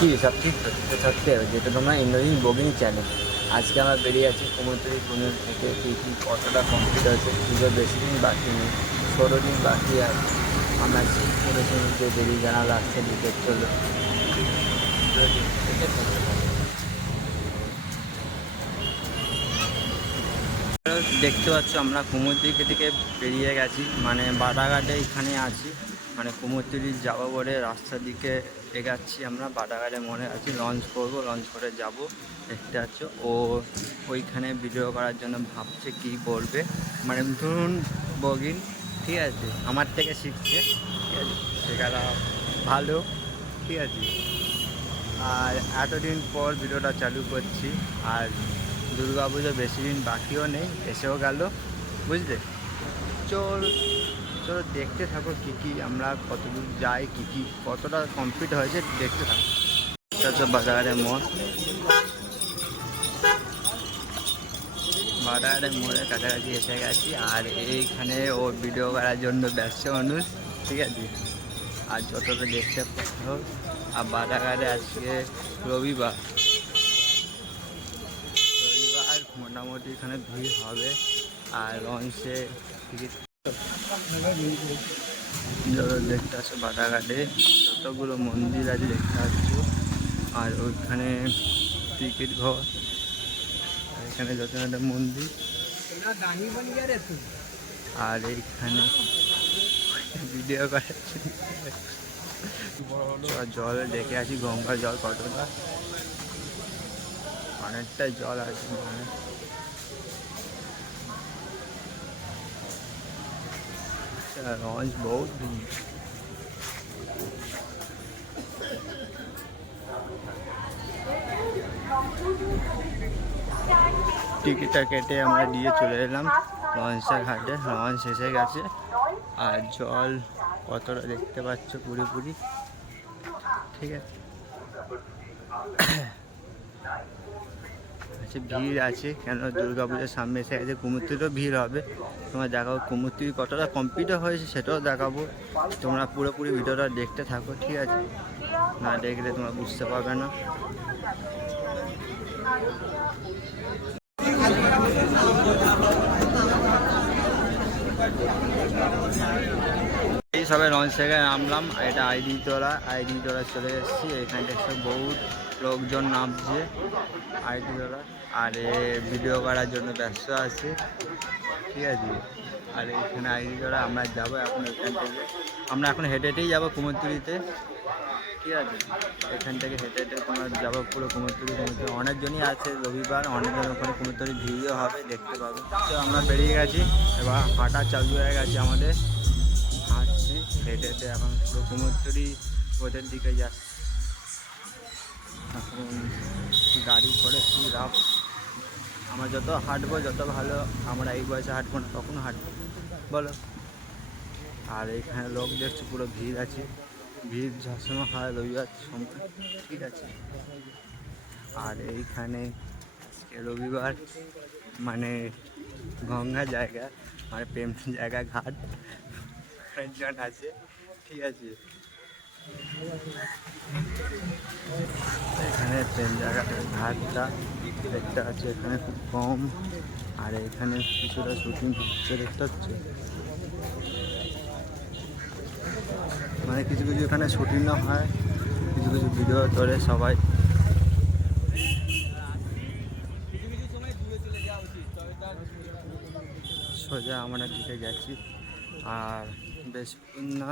কি সব ঠিক থাকতে হবে, যেটা তোমরা ইন্দ্রজিৎ বগিনী চ্যানেল। আজকে আমরা বেরিয়ে আছি কুমোরটুলি টুনেল থেকে। কি কতটা কমপ্লিট হয়েছে, পুজোর বেশি দিন বাকি নেই, 16 দিন বাকি আছে। আমরা ঠিক করেছি যে বেরিয়ে জানালা আসছে দিকে চলো দেখতে পাচ্ছ আমরা কুমোরটুলি থেকে বেরিয়ে গেছি, মানে বাটাঘাটে এখানে আছি, মানে কুমোরটুলি যাবো বলে রাস্তার দিকে এগাচ্ছি। আমরা বাটাঘাটে মনে আছি, লঞ্চ করব, লঞ্চ করে যাব। দেখতে পাচ্ছ ও ওইখানে ভিডিও করার জন্য ভাবছে কি করবে, মানে ধরুন বগিন, ঠিক আছে, আমার থেকে শিখছে, ঠিক আছে, শেখাটা ভালো, ঠিক আছে। আর এতদিন পর ভিডিওটা চালু করছি, আর দুর্গা পুজো বেশি দিন বাকিও নেই, এসেও গেল, বুঝলে। চল চলো দেখতে থাকো কী কী আমরা কতদূর যাই, কী কী কতটা কমপ্লিট হয়েছে দেখতে থাকো। এটা হচ্ছে বাজারের মোড়, বাজারের মোড়ের কাছাকাছি এসে গেছি। আর এইখানে ও ভিডিও করার জন্য ব্যস্ত মানুষ, ঠিক আছে। আর যতটা দেখতে পাচ্ছ, আর বাজারে আজকে রবিবার, মোটামুটি এখানে ভিড় হবে। আর লঞ্চে টিকিট যত দেখতে আসছো বাটাঘাটে যতগুলো মন্দির আছে দেখতে পাচ্ছ। আর ওইখানে টিকিট ঘর, এখানে যত মন্দির, আর এইখানে ভিডিও করে জল দেখে আছি, গঙ্গার জল কতটা, অনেকটাই জল আছে, মানে লঞ্চ বহুত ভিড়। টিকিটটা কেটে আমরা দিয়ে চলে এলাম লঞ্চের ঘাটে। লঞ্চ এসে গেছে, আর জল কতটা দেখতে পাচ্ছ পুরোপুরি, ঠিক আছে। ভিড় আছে কেন, দুর্গা পুজোর সামনে এসে গেছে, কুমোরটুলিতেও ভিড় হবে। তোমরা দেখাবো কুমোরটুলি কতটা কমপ্লিটও হয়েছে সেটাও দেখাবো। তোমরা পুরোপুরি ভিডিওটা দেখতে থাকো, ঠিক আছে, না দেখলে তোমরা বুঝতে পারবে না। এই সবাই লঞ্চ থেকে নামলাম, এটা আইডি তোলা চলে এসেছি। এখানে দেখতে বহুত লোকজন নামছে আইডি তোলা, আর ভিডিও করার জন্য ব্যস্ত আছে, ঠিক আছে। আর এখানে আইডি তোলা আমরা যাবো এখন, এখান থেকে আমরা এখন হেঁটে হেঁটেই যাবো কুমোরটুলিতে, ঠিক আছে। এখান থেকে হেঁটে হেঁটে তোমরা যাবো পুরো কুমোরটুলি। অনেকজনই আছে রবিবার, অনেকজন ওখানে কুমোরটুলি ভিড়ও হবে, দেখতে পাবো। তো আমরা বেরিয়ে গেছি, এবার হাঁটা চালু হয়ে গেছে আমাদের, হাঁটছি হেঁটে হেঁটে এখন পুরো কুমোরটুলি ওদের দিকে যাচ্ছি। এখন গাড়ি করে কি রাফ, আমরা যত হাঁটবো যত ভালো, আমরা এই বয়সে হাঁটবো না তখন হাঁটবো বলো। আর এইখানে লোক দেখছি পুরো ভিড় আছে, ভিড় সবসময় হয় রবিবার সময়, ঠিক আছে। আর এইখানে রবিবার মানে গঙ্গা জায়গা, মানে প্রেম জায়গা, ঘাট অনেকজন আছে, ঠিক আছে। এখানে প্রেম জায়গা ঘাটটা দেখতে আছে, এখানে খুব কম। আর এখানে কিছুটা শুটিং হচ্ছে দেখতে হচ্ছে, মানে কিছু কিছু এখানে শুটিং না হয়, কিছু কিছু ভিডিও করে সবাই। সোজা আমরা দিকে গেছি, আর বেশ না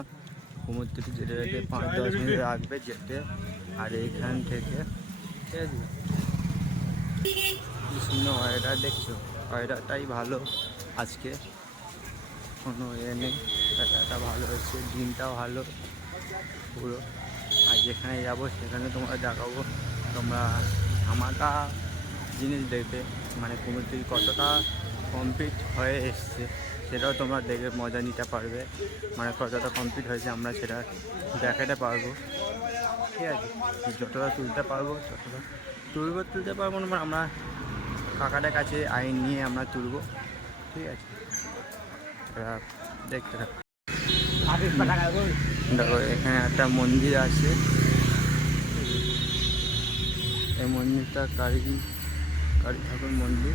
কুমোরটুলি যেতে যেতে 5-10 মিনিট লাগবে যেতে। আর এইখান থেকে, ঠিক আছে, কি সুন্দর ওয়েদার দেখছো, ওয়েদারটাই ভালো আজকে, কোনো নেই, ওয়েদারটা ভালো হচ্ছে, দিনটাও ভালো পুরো। আর যেখানে যাবো সেখানে তোমরা দেখাবো, তোমরা ধামাকা জিনিস দেখবে, মানে কুমোরটুলি কতটা কমপ্লিট হয়ে এসছে সেটাও তোমরা দেখে মজা নিতে পারবে, মানে কতটা কমপ্লিট হয়েছে আমরা সেটা দেখাতে পারবো, ঠিক আছে। যতটা তুলতে পারবো ততটা তুলতে পারবো না, আমরা কাকাটার কাছে আইন নিয়ে আমরা তুলবো, ঠিক আছে। দেখতে থাকো। দেখো এখানে একটা মন্দির আছে, এই মন্দিরটা কালী ঠাকুর মন্দির,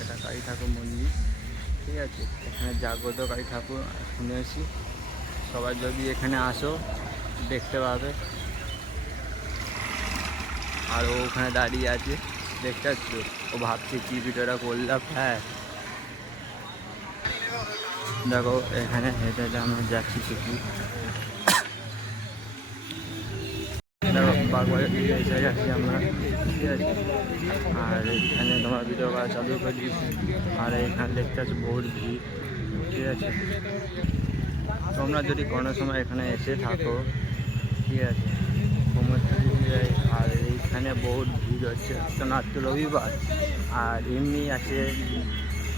এটা কালী ঠাকুর মন্দির। ঠিক আছে, এখানে জাগ্রত কালী ঠাকুর শুনেছি, সবাই যদি এখানে আসো দেখতে পাবে। আর ও ওখানে দাঁড়িয়ে আছে, দেখতে পাচ্ছ, ও ভাবছে কি ভিডিওটা করলাম। হ্যাঁ দেখো এখানে হেঁটে আমরা যাচ্ছি ঠিকই। দেখো বাগবাজার দিকে এসে গেছি আমরা, ঠিক আছে। আর এখানে তোমার ভিডিও করা চালু করে দিয়েছি। আর এখানে দেখতে পাচ্ছ বহুত ভিড়, ঠিক আছে। তোমরা যদি কোনো সময় এখানে এসে থাকো, ঠিক আছে, আর এইখানে বহুত ভিড় হচ্ছে, তো না তো রবিবার আর এমনি আছে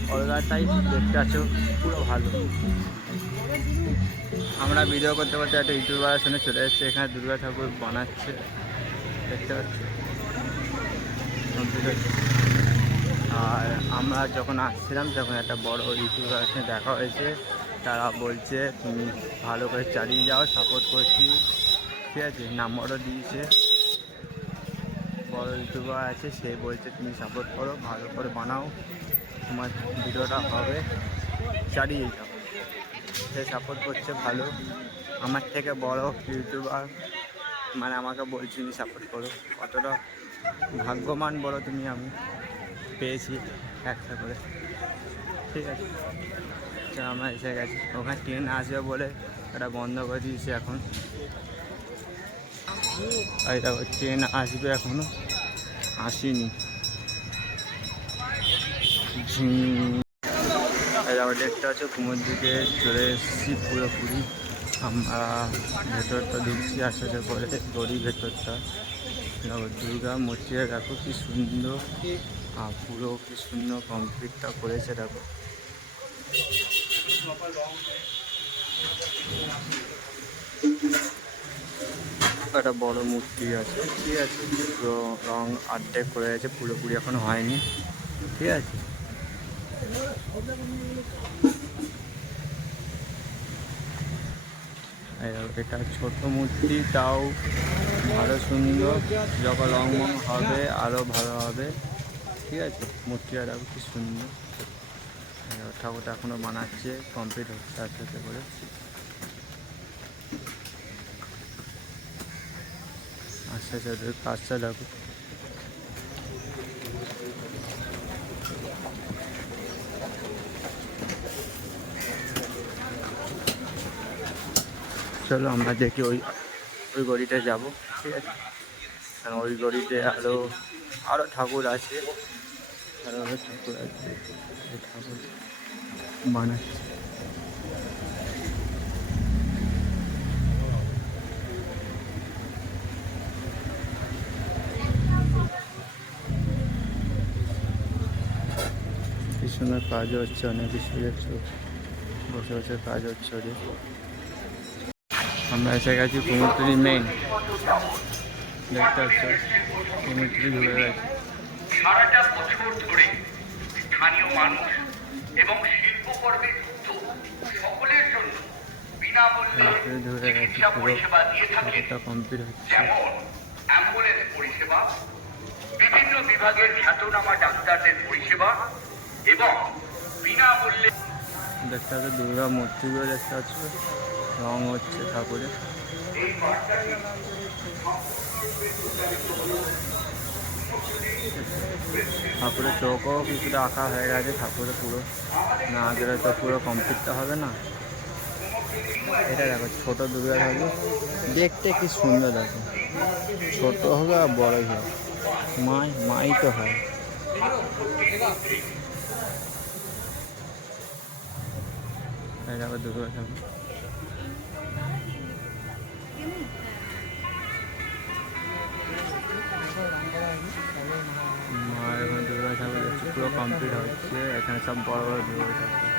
কলকাতায়, দেখতে আছো পুরো ভালো। আমরা ভিডিও করতে করতে একটা ইউটিউবার শুনে চলে এসেছে, এখানে দুর্গা ঠাকুর বানাচ্ছে, দেখতে পাচ্ছি। আর আমরা যখন আসছিলাম তখন একটা বড় ইউটিউবার সঙ্গে দেখা হয়েছে, তারা বলছে তুমি ভালো করে চালিয়ে যাও, সাপোর্ট করছি, ঠিক আছে। নাম্বারও দিয়েছে, বড় ইউটিউবার আছে, সে বলছে তুমি সাপোর্ট করো, ভালো করে বানাও, তোমার ভিডিওটা হবে, চালিয়ে যাও। সে সাপোর্ট করছে ভালো। আমার থেকে বড় ইউটিউবার মানে আমাকে বলছি তুমি সাপোর্ট করো, কতটা ভাগ্যবান বলো তুমি, আমি পেয়েছি একটা করে, ঠিক আছে। আমরা এসে গেছি, ওখানে ট্রেন আসবে বলে এটা বন্ধ করে দিয়েছি এখন। এই দেখো ট্রেন আসবে, এখনো আসেনি। দেখতে পাচ্ছ কুমোর দিকে চলে এসেছি পুরোপুরি। আমরা ভেতরটা ঢুকছি আস্তে আস্তে করে, গড়ি ভেতরটা। দেখো দুর্গা মূর্তিটা দেখো কি সুন্দর, আর পুরো কি সুন্দর কমপ্লিটটা করেছে দেখো। একটা বড় মূর্তি আছে, ঠিক আছে, পুরো রং আর্ধেক করে আছে, পুরোপুরি এখনো হয়নি, ঠিক আছে। এটা ছোট মূর্তি, তাও ভালো সুন্দর, যখন রং মং হবে আরও ভালো হবে, ঠিক আছে। মূর্তিটা দেখো কি সুন্দর। ঠাকুরটা এখনো বানাচ্ছে, কমপ্লিট হচ্ছে আস্তে আস্তে করে। আস্তে আস্তে কাজটা দেখো। চলো আমরা দেখি ওই গড়িতে যাবো, ঠিক আছে। কারণ ওই গড়িতে আরও ঠাকুর আছে, আরও ঠাকুর আছে, ঠাকুর বানাচ্ছে। কি সুন্দর কাজ হচ্ছে, অনেক কিছু দেখছো, বসে বসে কাজ হচ্ছে ওদের। আমরা এসে গেছি কুমোরটুলি মেইন, দেখতে পাচ্ছ কুমোরটুলি ঢুকে গেছে। সারাটা বছর ধরে স্থানীয় মানুষ এবং শিল্পকর্মে যুক্ত সকলের জন্য বিনামূল্যে চিকিৎসা পরিষেবা দিয়ে থাকেন, যেমন অ্যাম্বুলেন্স পরিষেবা, বিভিন্ন বিভাগের খ্যাতনামা ডাক্তারদের পরিষেবা এবং বিনামূল্যে। দেখতে পাচ্ছ দুর্গা মূর্তিগুলো দেখতে পাচ্ছ, রং হচ্ছে ঠাকুরের। ঠাকুরের চোখও কিছুটা আঁকা হয়ে গেছে, ঠাকুরের পুরো না গেলে তো পুরো কমপ্লিটটা হবে না। এটা দেখো ছোট দুর্গা ঠাকুর, দেখতে কি সুন্দর দেখো, ছোট হবে আর বড়ই হবে, মাই তো হয়। এই দেখো দুর্গা ঠাকুর, আর এখন দুর্গা ঠাকুর দেখছি পুরো কমপ্লিট হচ্ছে, এখানে সব বড় বড় দুর্গা ঠাকুর।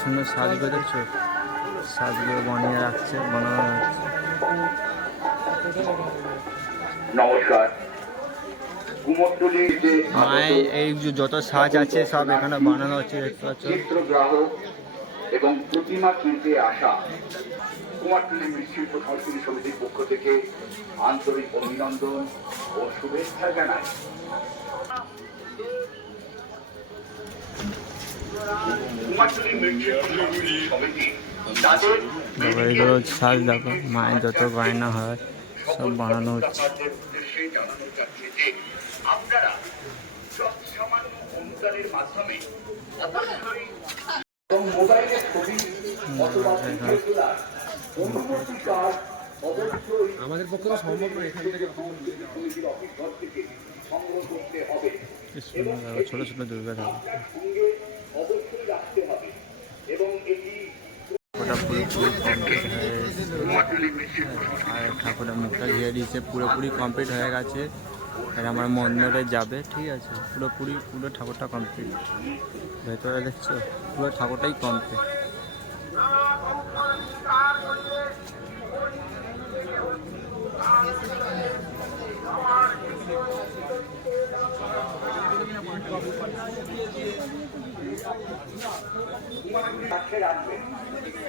সুন্দর সাজগুলো দেখছো, সাজগুলো বানিয়ে রাখছে, বানানো হচ্ছে। নমস্কার। কুমোরটুলির যে মায়ের এই যে যত সাজ আছে সব এখানে বানানো হচ্ছে, দেখতে পাচ্ছ। চিত্রগ্রাহক এবং প্রতিমা কিনতে আসা কুমারটুলি মৃৎশিল্প সংস্কৃতি সমিতির পক্ষ থেকে আন্তরিক অভিনন্দন ও শুভেচ্ছা জানাই। কুমারটুলি মৃৎশিল্প সংস্কৃতি সমিতি তাদের এগুলো সাজ দেখো, মায়ের যত গয়না হয় সব বানানো হচ্ছে। উদ্দেশ্যে জানানো যাচ্ছে যে আপনারা সামান্য অনুদানের মাধ্যমে অবশ্যই এবং মোবাইলের ছবি অথবা ভিডিও তোলার অনুমতি কার্ড অবশ্যই আমাদের পক্ষে তো সম্ভব নয় এখান থেকে সমিতির অফিস ঘর থেকে সংগ্রহ করতে হবে। কি সুন্দর দেখো, ছোট ছোট দুর্গা ঠাকুর। আপনার সঙ্গে অবশ্যই রাখতে হবে এবং এটি ওটা পুরোপুরি কমপ্লিট হয়ে আর ঠাকুরের মুখটা ঘিরে দিয়েছে, পুরোপুরি কমপ্লিট হয়ে গেছে। আর আমার মন্দিরে যাবে, ঠিক আছে, পুরো ঠাকুরটা কমপ্লিট। ভেতরে দেখছো পুরো ঠাকুরটাই কমপ্লিট। কাছে রাখবেন,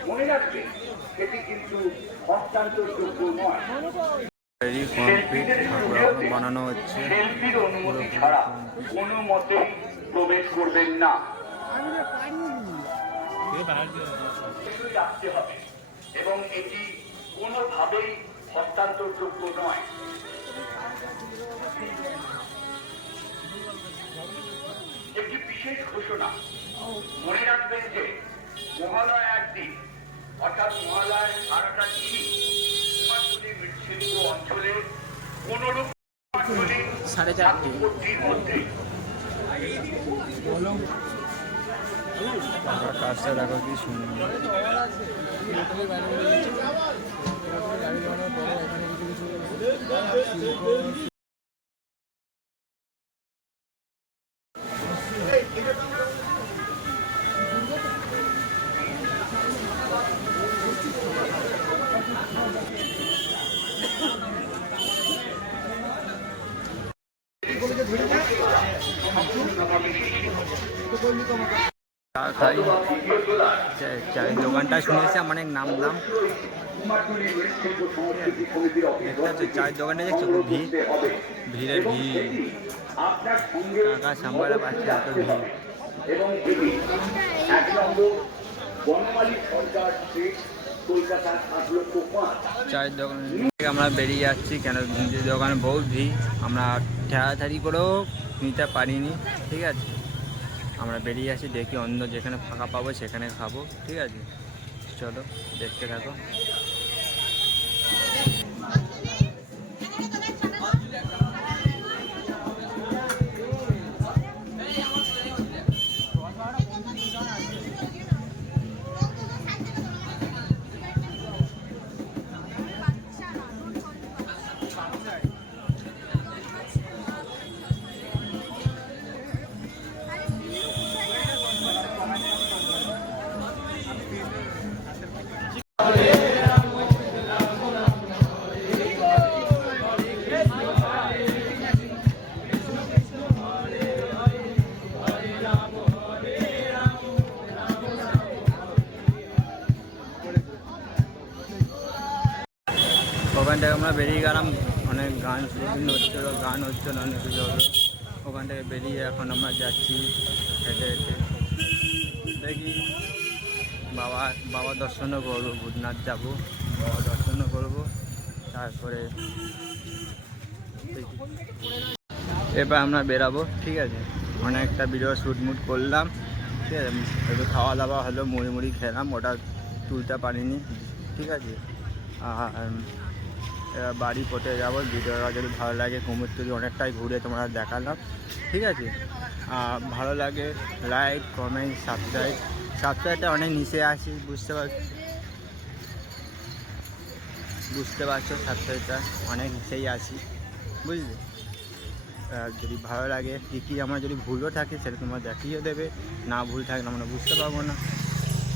মনে রাখবেন সেটি কিন্তু হস্তান্তরযোগ্য নয়। ভেরি কমপ্লিট, ঠাকুর এখন বানানো হচ্ছে। শিল্পীর অনুমতি ছাড়া কোনো মতেই প্রবেশ করবেন না। রাখতে হবে এবং এটি কোনোভাবেই হস্তান্তরযোগ্য নয়। একটি বিশেষ ঘোষণা, মনে রাখবেন যে মহালয়া একদিন অর্থাৎ মহালয়ার সারাটা দিনই কুমারটুলি মৃৎশিল্প অঞ্চলে কোনরূপ সাড়ে চারটে মধ্যে কাজটা দেখো কি সুন্দর। চা খাই, চায়ের দোকানটা শুনেছি অনেক নাম দেখতে পাচ্ছ, চায়ের দোকানে দেখছো খুব ভিড়, ভিড়ের ভিড়, কাকা সাম্বারা পাচ্ছে এত ভিড়। এবং এটি 1 নম্বর বনমালী সরকার স্ট্রিট, কলকাতা 7,05,। চায়ের দোকান থেকে আমরা বেরিয়ে যাচ্ছি, কেন দোকানে বহুত ভিড়, আমরা ঠেলাঠাড়ি করেও নিতে পারিনি, ঠিক আছে। আমরা বেরিয়ে আসি, দেখি অন্য যেখানে ফাঁকা পাবো সেখানে খাবো, ঠিক আছে। চলো দেখতে থাকো। ওখান থেকে আমরা বেরিয়ে গেলাম, অনেক গান হচ্ছিলো, গান হচ্ছিলো, অনেক কিছু হলো। ওখান থেকে বেরিয়ে এখন আমরা যাচ্ছি হেঁটে হেঁটে, দেখি বাবা দর্শনও করবো, ভূতনাথ যাবো, বাবা দর্শনও করবো, তারপরে এবার আমরা বেরাবো, ঠিক আছে। অনেকটা ভিডিও শ্যুট করলাম, ঠিক আছে। একটু খাওয়া দাওয়া হলো, মুড়ি খেলাম, ওটা তুলতে পারিনি, ঠিক আছে। আর বাড়ি পথে যাবো। ভিডিওটা যদি ভালো লাগে, কুমোরটুলি অনেকটাই ঘুরে তোমরা দেখালাম, ঠিক আছে। ভালো লাগে লাইক, কমেন্ট, সাবস্ক্রাইবটা অনেক নিচে আসি, বুঝতে পারছো, সাবস্ক্রাইবটা অনেক নিচেই আসি, বুঝলে। যদি ভালো লাগে, কী আমার যদি ভুলও থাকে সেটা তোমরা দেখিয়ে দেবে, না ভুল থাকলে আমরা বুঝতে পারবো না,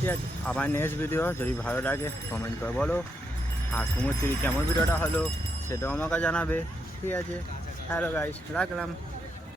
ঠিক আছে, আবার নেক্সট ভিডিও যদি ভালো লাগে কমেন্ট করে বলো, আর কুমোরটুলি কেমন ভিডিওটা হলো সেটাও আমাকে জানাবে। ঠিক আছে, হ্যালো গাইস, রাখলাম।